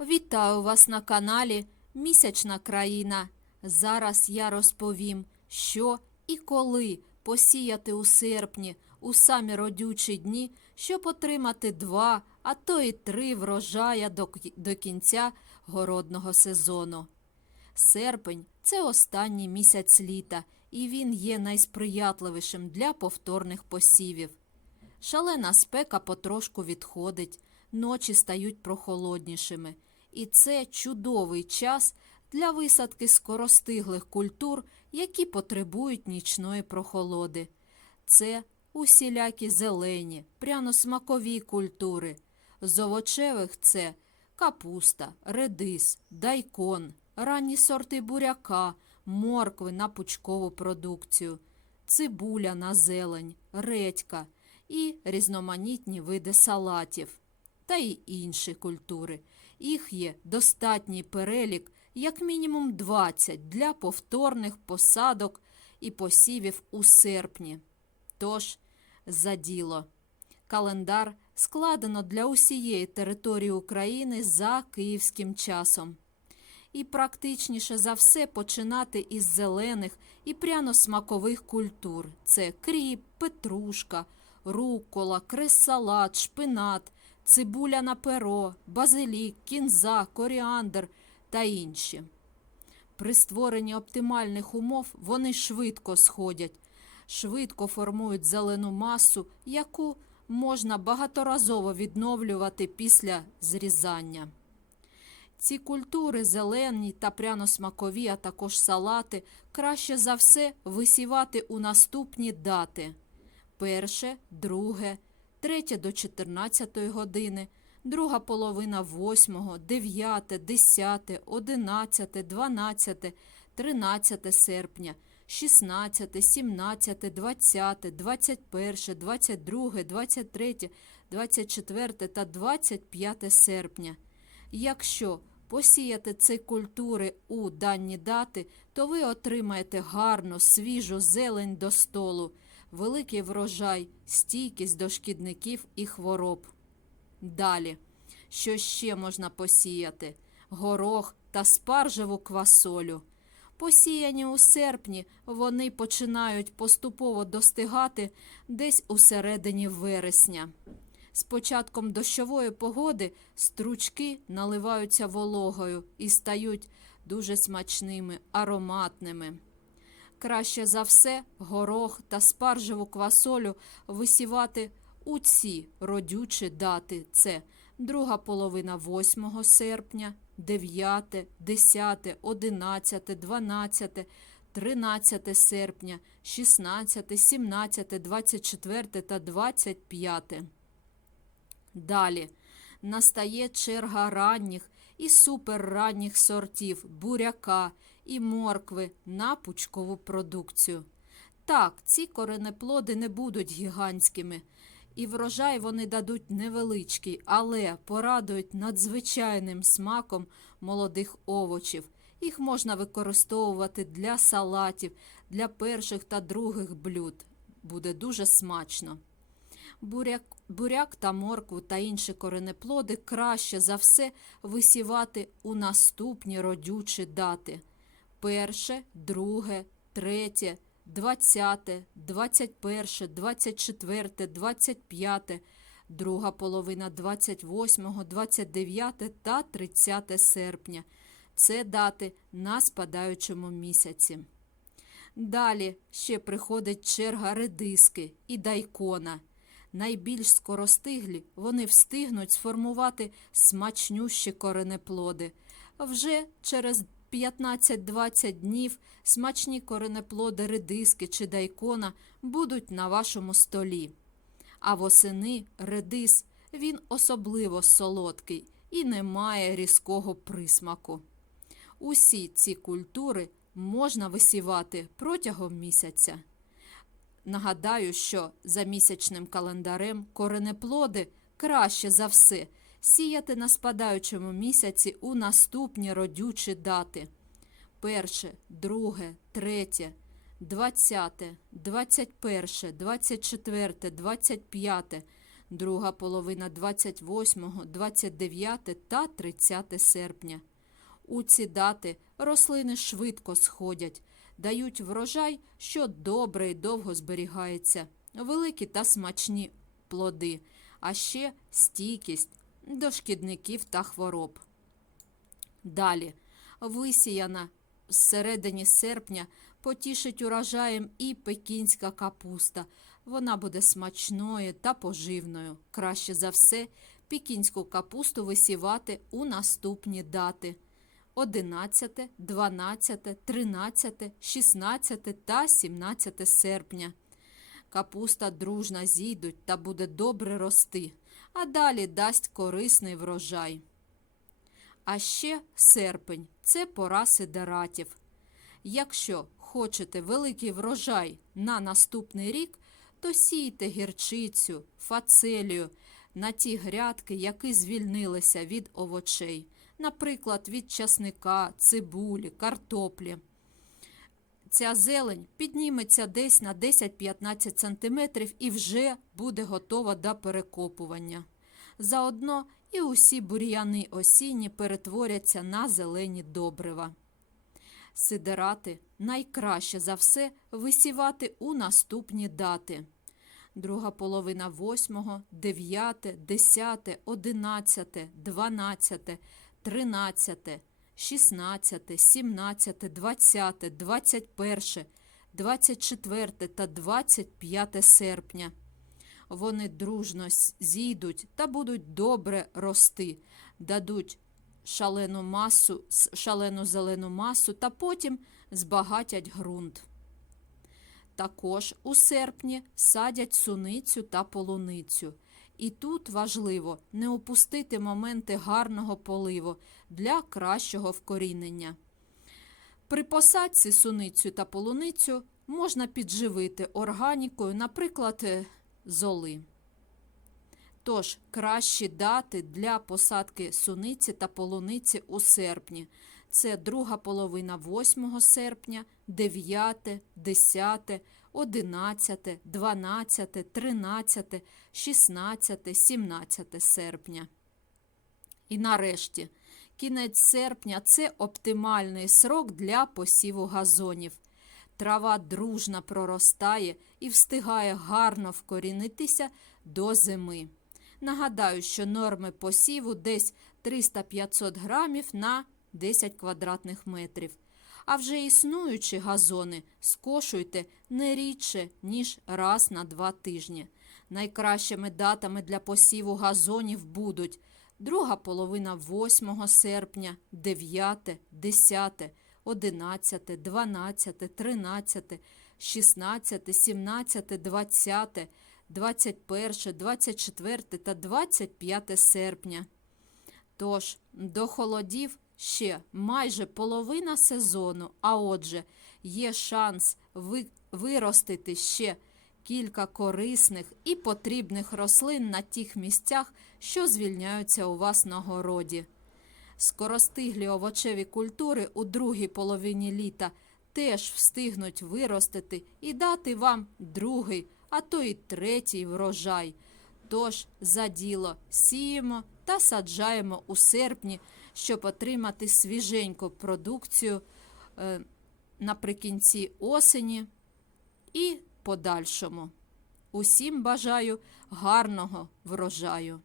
Вітаю вас на каналі Місячна країна. Зараз я розповім, що і коли посіяти у серпні у самі родючі дні, щоб отримати два, а то й три врожая до, до кінця городного сезону. Серпень це останній місяць літа, і він є найсприятливішим для повторних посівів. Шалена спека потрошку відходить, ночі стають прохолоднішими, і це чудовий час для висадки скоростиглих культур, які потребують нічної прохолоди. Це усілякі зелені, пряно-смакові культури. З овочевих це капуста, редис, дайкон, ранні сорти буряка, моркви на пучкову продукцію, цибуля на зелень, редька і різноманітні види салатів та й інші культури. Їх є достатній перелік, як мінімум 20 для повторних посадок і посівів у серпні. Тож, за діло. Календар складено для усієї території України за київським часом. І практичніше за все починати із зелених і пряно-смакових культур: це кріп, петрушка, рукола, крес-салат, шпинат, цибуля на перо, базилік, кінза, коріандр та інші. При створенні оптимальних умов вони швидко сходять, швидко формують зелену масу, яку можна багаторазово відновлювати після зрізання. Ці культури зелені та пряно-смакові, а також салати, краще за все висівати у наступні дати: перше, друге, третє до 14 години, друга половина 8, 9, 10, 11, 12, 13 серпня, 16, 17, 20, 21, 22, 23, 24 та 25 серпня. Якщо посіяти ці культури у дані дати, то ви отримаєте гарну, свіжу зелень до столу, великий врожай, стійкість до шкідників і хвороб. Далі, що ще можна посіяти? Горох та спаржеву квасолю. Посіяні у серпні, вони починають поступово достигати десь у середині вересня. З початком дощової погоди стручки наливаються вологою і стають дуже смачними, ароматними. Краще за все горох та спаржеву квасолю висівати у ці родючі дати. Це друга половина 8 серпня, 9, 10, 11, 12, 13 серпня, 16, 17, 24 та 25. Далі настає черга ранніх і суперранніх сортів буряка і моркви на пучкову продукцію. Так, ці коренеплоди не будуть гігантськими, і врожай вони дадуть невеличкий, але порадують надзвичайним смаком молодих овочів. Їх можна використовувати для салатів, для перших та других блюд. Буде дуже смачно. Буряк, буряк та моркву та інші коренеплоди краще за все висівати у наступні родючі дати: перше, друге, третє, двадцяте, двадцять перше, двадцять четверте, двадцять п'яте, друга половина 28, 29 та 30 серпня. Це дати на спадаючому місяці. Далі ще приходить черга редиски і дайкона. Найбільш скоростиглі вони встигнуть сформувати смачнющі коренеплоди. Вже через 15-20 днів смачні коренеплоди редиски чи дайкона будуть на вашому столі. А восени редис він особливо солодкий і не має різкого присмаку. Усі ці культури можна висівати протягом місяця. Нагадаю, що за місячним календарем коренеплоди краще за все сіяти на спадаючому місяці у наступні родючі дати: перше, друге, третє, двадцяте, двадцять перше, двадцять четверте, двадцять п'яте, друга половина 28, 29 та 30 серпня. У ці дати рослини швидко сходять, дають врожай, що добре і довго зберігається, великі та смачні плоди, а ще стійкість до шкідників та хвороб. Далі висіяна всередині серпня потішить урожаєм і пекінська капуста. Вона буде смачною та поживною. Краще за все пекінську капусту висівати у наступні дати. 11, 12, 13, 16 та 17 серпня. Капуста дружно зійдуть та буде добре рости, а далі дасть корисний врожай. А ще серпень це пора сидератів. Якщо хочете великий врожай на наступний рік, то сійте гірчицю, фацелію на ті грядки, які звільнилися від овочей, наприклад, від часника, цибулі, картоплі. Ця зелень підніметься десь на 10-15 см і вже буде готова до перекопування. Заодно і усі бур'яни осінні перетворяться на зелені добрива. Сидерати найкраще за все висівати у наступні дати. Друга половина 8, 9, 10, 11, 12, 13, 16, 17, 20, 21, 24 та 25 серпня. Вони дружно зійдуть та будуть добре рости, дадуть шалену масу, шалену зелену масу та потім збагатять ґрунт. Також у серпні садять суницю та полуницю. І тут важливо не упустити моменти гарного поливу для кращого вкорінення. При посадці суницю та полуницю можна підживити органікою, наприклад, е, золи. Тож кращі дати для посадки суниці та полуниці у серпні. Це друга половина 8 серпня, 9, 10, 11, 12, 13, 16, 17 серпня. І нарешті, кінець серпня це оптимальний срок для посіву газонів. Трава дружно проростає і встигає гарно вкорінитися до зими. Нагадаю, що норми посіву десь 300-500 грамів на 10 квадратних метрів. А вже існуючі газони скошуйте не рідше, ніж раз на два тижні. Найкращими датами для посіву газонів будуть друга половина 8 серпня, 9, 10, 11, 12, 13, 16, 17, 20, 21, 24 та 25 серпня. Тож, до холодів ще майже половина сезону, а отже, є шанс ви- виростити ще кілька корисних і потрібних рослин на тих місцях, що звільняються у вас на городі. Скоростиглі овочеві культури у другій половині літа теж встигнуть виростити і дати вам другий, а то й третій врожай. Тож за діло сіємо та саджаємо у серпні, щоб отримати свіженьку продукцію е, наприкінці осені і подальшому. Усім бажаю гарного врожаю!